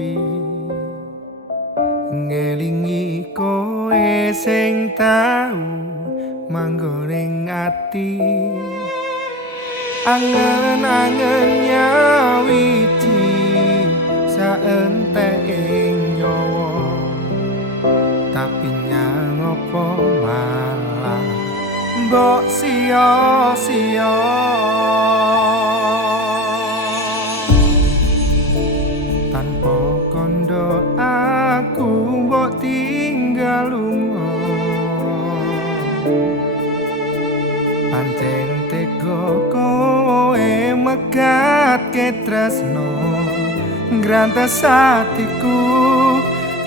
sepi ngelingi kowe sing tau manggon ing ati angen-angen nyawiji saentek ing nyawa tapi nyang apa malah mbok sia-sia tanpa kondo aku mbok tinggal lunga pancen tega kowe megatke tresno ngrantes atiku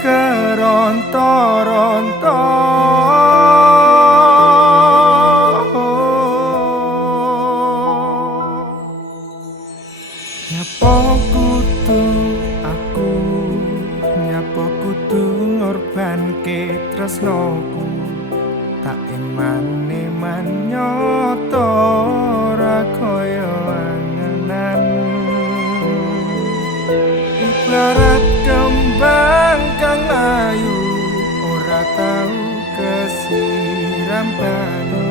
keronto-ronto nyapa kudu aku nyapa kudu ngorbanke tresnoku tak eman-eman nyoto ora kaya angenan ibarat kembang kang ayu ora tau kesiram banyu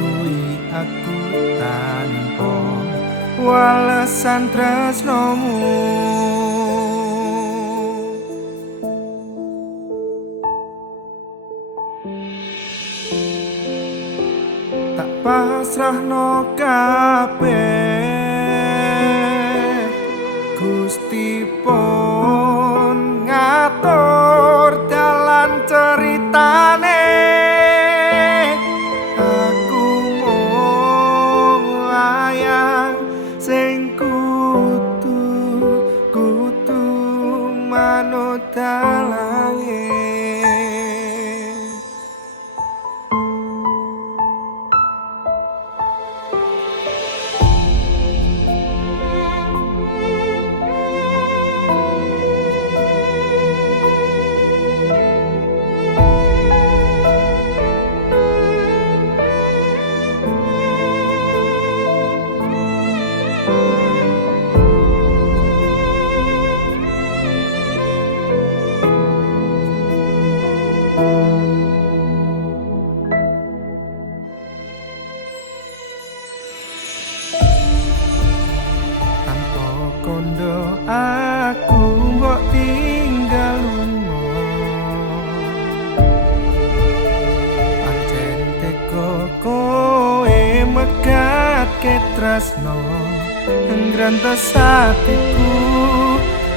kuwi aku tanpa walesan tresnomu tak pasrahno kabeh Gusti pun ngatur dalan ceritane aku mung wayang sing kudu manut dalange kondo aku mbok tinggal lunga pancen teko kowe megatke tresno ngrantes atiku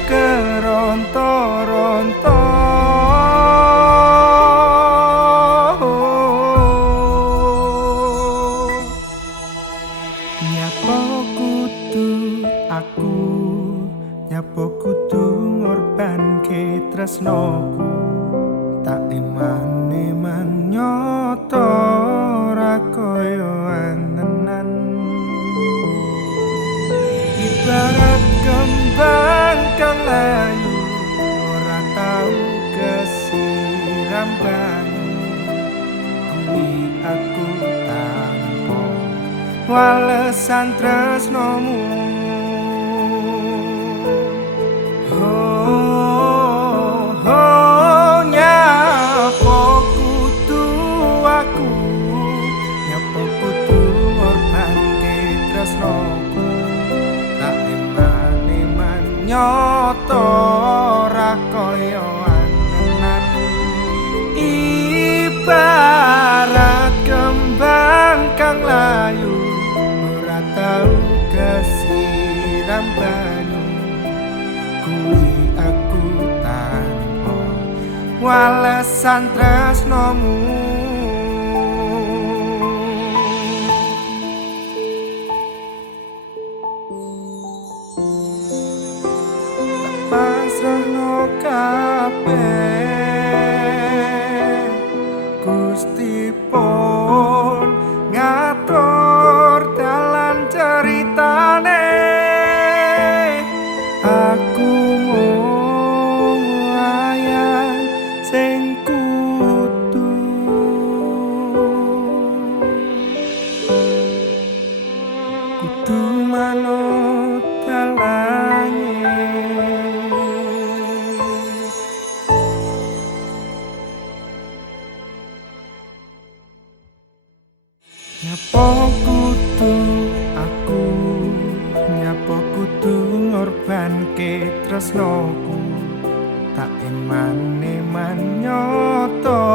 keronto-ronto nyapa kudu aku nyapa kudu ngorbanke tresnoku tak eman-eman nyoto ora kaya angenan ibarat kembang kang ayu ora tau kesiram banyu kuwi aku tanpa walesan tresnomu nyapa kudu aku nyapa kudu ngorbanke tresnoku tak eman-eman nyoto ora kaya angenan ibarat kembang kang layu ora tau kesiram banyu kuwi aku tanpa walesan tresnomu tak pasrahno kabeh Gusti pun ngatur dalan ceritane aku mung wayang sing kudu manut dalange tresnoku tak imane manyoto